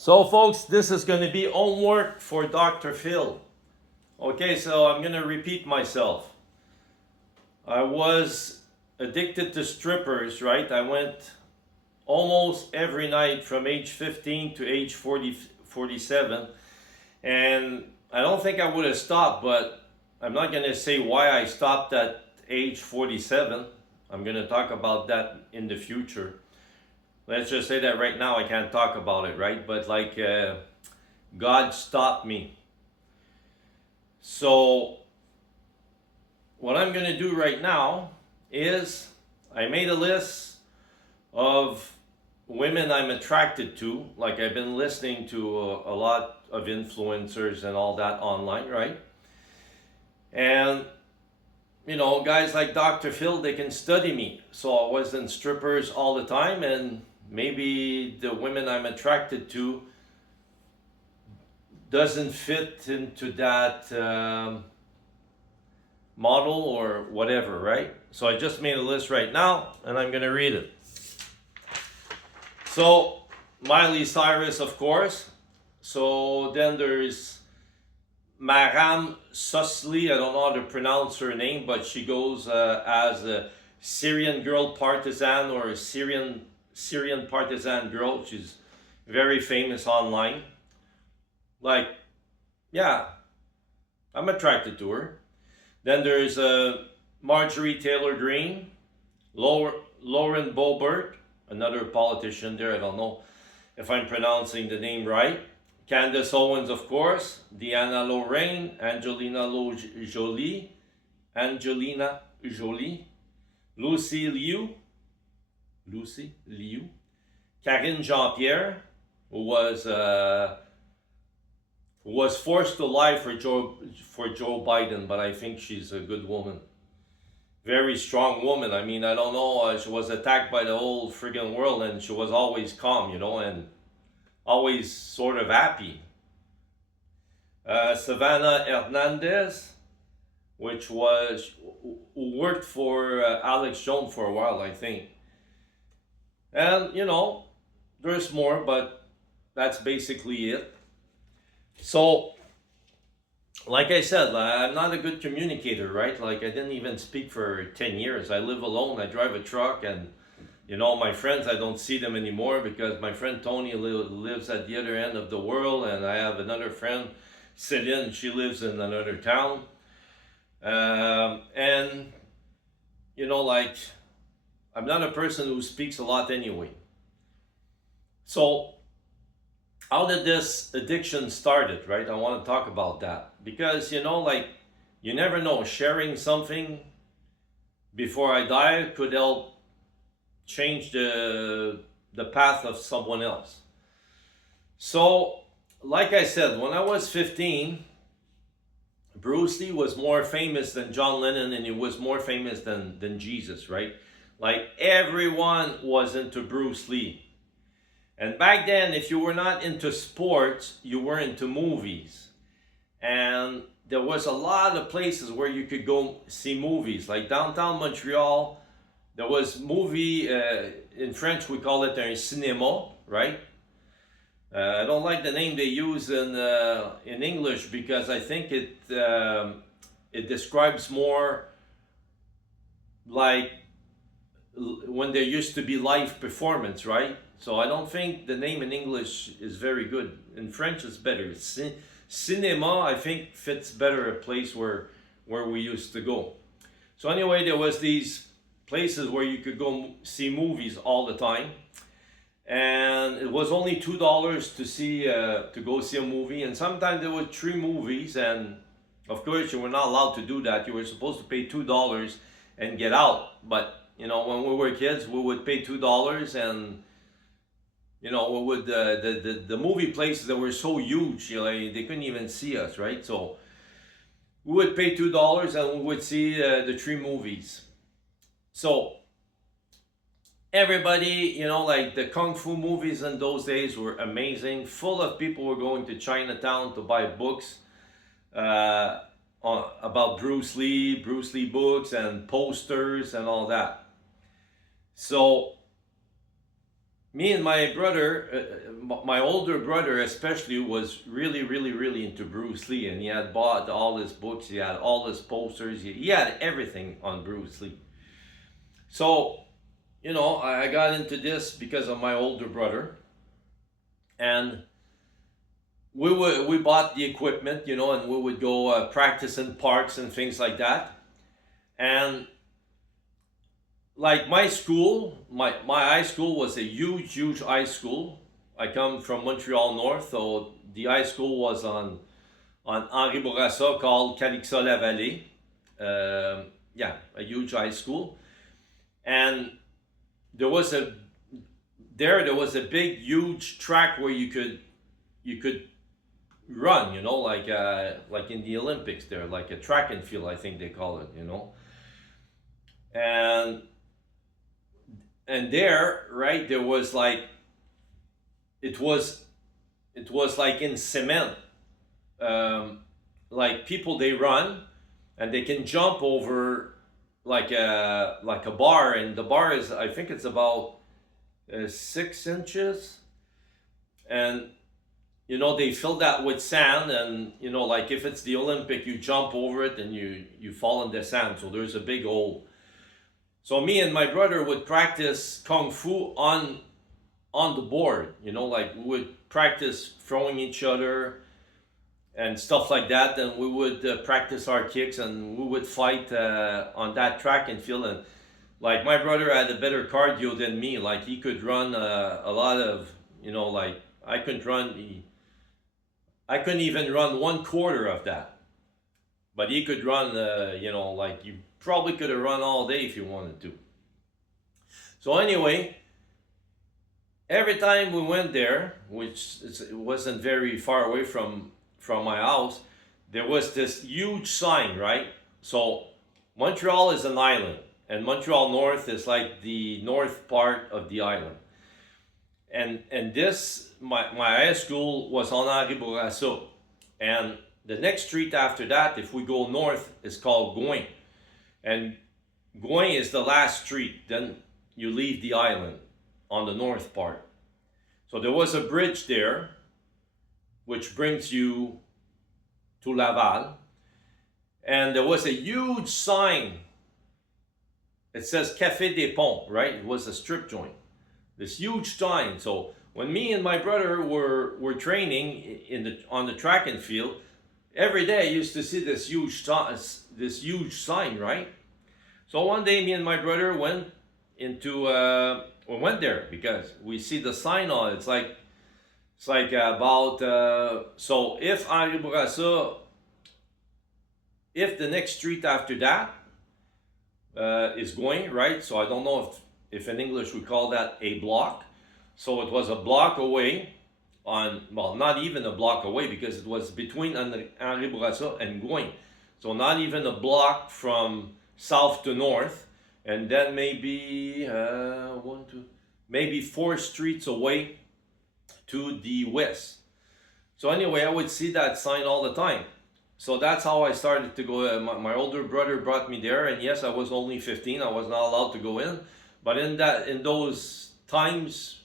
So folks, this is going to be homework for Dr. Phil. Okay, so I'm going to repeat myself. I was addicted to strippers, right? I went almost every night from age 15 to age 47. And I don't think I would have stopped, but I'm not going to say why I stopped at age 47. I'm going to talk about that in the future. Let's just say that right now I can't talk about it, right? But God stopped me. So what I'm going to do right now is I made a list of women I'm attracted to. Like I've been listening to a lot of influencers and all that online, right? And guys like Dr. Phil, they can study me. So I was in strippers all the time, and maybe the women I'm attracted to doesn't fit into that model or whatever, right? So I just made a list right now, and I'm going to read it. So Miley Cyrus, of course. So then there's Maram Susli. I don't know how to pronounce her name, but she goes as a Syrian girl partisan or a Syrian partisan girl. She's very famous online. Yeah, I'm attracted to her. Then there's Marjorie Taylor Greene, Lauren Boebert, another politician there. I don't know if I'm pronouncing the name right. Candace Owens, of course, Diana Lorraine, Angelina Jolie, Lucy Liu, Karine Jean-Pierre, who was forced to lie for Joe Biden, but I think she's a good woman. Very strong woman. I mean, I don't know, she was attacked by the whole friggin' world, and she was always calm, and always sort of happy. Savannah Hernandez, who worked for Alex Jones for a while, I think. And, there's more, but that's basically it. So, like I said, I'm not a good communicator, right? Like, I didn't even speak for 10 years. I live alone, I drive a truck, and my friends, I don't see them anymore because my friend Tony lives at the other end of the world, and I have another friend, Céline, she lives in another town. And, I'm not a person who speaks a lot anyway. So, how did this addiction started, right? I want to talk about that. Because, you never know, sharing something before I die could help change the path of someone else. So, like I said, when I was 15, Bruce Lee was more famous than John Lennon, and he was more famous than Jesus, right? Like everyone was into Bruce Lee. And back then, if you were not into sports, you were into movies. And there was a lot of places where you could go see movies, like downtown Montreal. There was movie, in French we call it un cinéma, right? I don't like the name they use in English because I think it describes more like when there used to be live performance, right? So I don't think the name in English is very good. In French it's better. Cinema, I think, fits better a place where we used to go. So anyway, there was these places where you could go see movies all the time. And it was only $2 to go see a movie. And sometimes there were 3 movies, and of course you were not allowed to do that. You were supposed to pay $2 and get out. But when we were kids, we would pay $2, and we would the movie places that were so huge, they couldn't even see us, right? So we would pay $2 and we would see the 3 movies. So everybody, like the kung fu movies in those days were amazing. Full of people were going to Chinatown to buy books about Bruce Lee books and posters and all that. So me and my brother, my older brother especially, was really, really, really into Bruce Lee, and he had bought all his books, he had all his posters, he had everything on Bruce Lee. So, I got into this because of my older brother, and we bought the equipment, and we would go practice in parks and things like that. And like my school, my high school was a huge, huge high school. I come from Montreal North, so the high school was on Henri Bourassa called Calixa La Vallée. Yeah, a huge high school, and there was a there was a big, huge track where you could run, like in the Olympics there, like a track and field, I think they call it. And there, right, there was like it was it was like in cement. Like people, they run and they can jump over like a bar, and the bar is, I think it's about 6 inches, and they fill that with sand, and like if it's the Olympic, you jump over it and you fall in the sand, so there's a big hole. So me and my brother would practice kung fu on the board, like we would practice throwing each other and stuff like that. And we would practice our kicks, and we would fight on that track and field. And like my brother had a better cardio than me. Like he could run a lot of, like I couldn't even run 1/4 of that. But he could run, like you probably could have run all day if you wanted to. So anyway, every time we went there, which it wasn't very far away from my house, there was this huge sign, right? So Montreal is an island, and Montreal North is like the north part of the island. And this my high school was on Henri Bourassa, and the next street after that, if we go north, is called Gouin, and Gouin is the last street. Then you leave the island on the north part. So there was a bridge there, which brings you to Laval, and there was a huge sign. It says Café des Ponts, right? It was a strip joint. This huge sign. So when me and my brother were training on the track and field, every day I used to see this huge sign, right? So one day, me and my brother we went there because we see the sign on it. It's like about so if Henri Bourassa, if the next street after that is going right. So I don't know if in English we call that a block. So it was a block away well, not even a block away, because it was between Henri Bourassa and Gouin. So not even a block from south to north, and then maybe maybe 4 streets away to the west. So anyway, I would see that sign all the time. So that's how I started to go. My older brother brought me there, and yes, I was only 15. I was not allowed to go in, but in those times,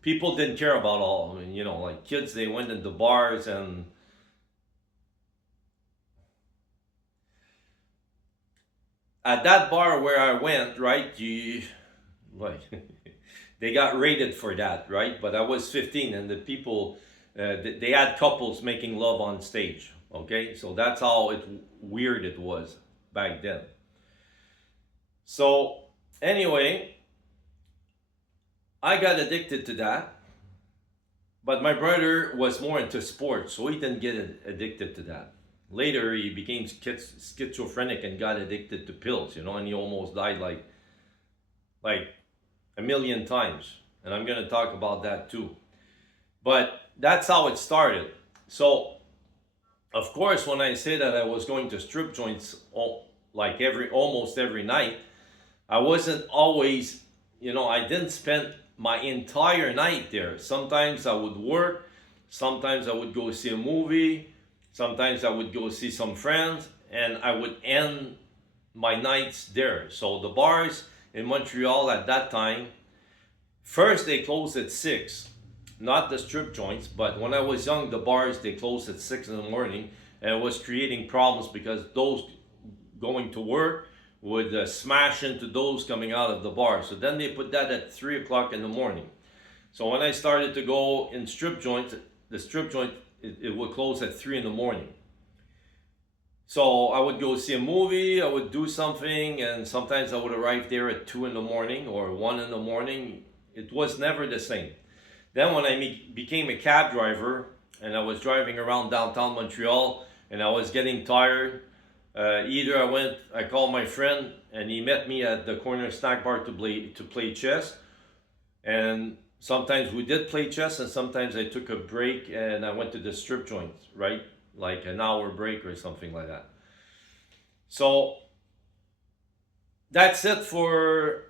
people didn't care about all. I mean, like kids, they went into bars, and at that bar where I went, right, like they got rated for that, right? But I was 15, and the people, they had couples making love on stage. Okay, so that's how weird it was back then. So anyway, I got addicted to that, but my brother was more into sports, so he didn't get addicted to that. Later, he became schizophrenic and got addicted to pills, and he almost died like a million times. And I'm gonna talk about that too. But that's how it started. So, of course, when I say that I was going to strip joints like almost every night, I wasn't always, I didn't spend my entire night there. Sometimes I would work, sometimes I would go see a movie, sometimes I would go see some friends, and I would end my nights there. So the bars in Montreal at that time First, they closed at 6, not the strip joints, but when I was young, the bars, they closed at 6 in the morning, and it was creating problems because those going to work would smash into those coming out of the bar. So then they put that at 3 o'clock in the morning. So when I started to go in strip joints, the strip joint, it would close at 3 in the morning. So I would go see a movie, I would do something, and sometimes I would arrive there at 2 in the morning or 1 in the morning. It was never the same. Then when I became a cab driver and I was driving around downtown Montreal and I was getting tired, either I called my friend and he met me at the corner snack bar to play chess. And sometimes we did play chess, and sometimes I took a break and I went to the strip joint, right? Like an hour break or something like that. So that's it for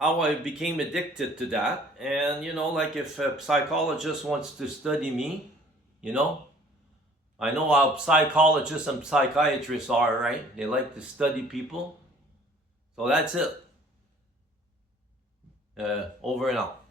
how I became addicted to that. And like if a psychologist wants to study me, I know how psychologists and psychiatrists are, right? They like to study people. So that's it. Over and out.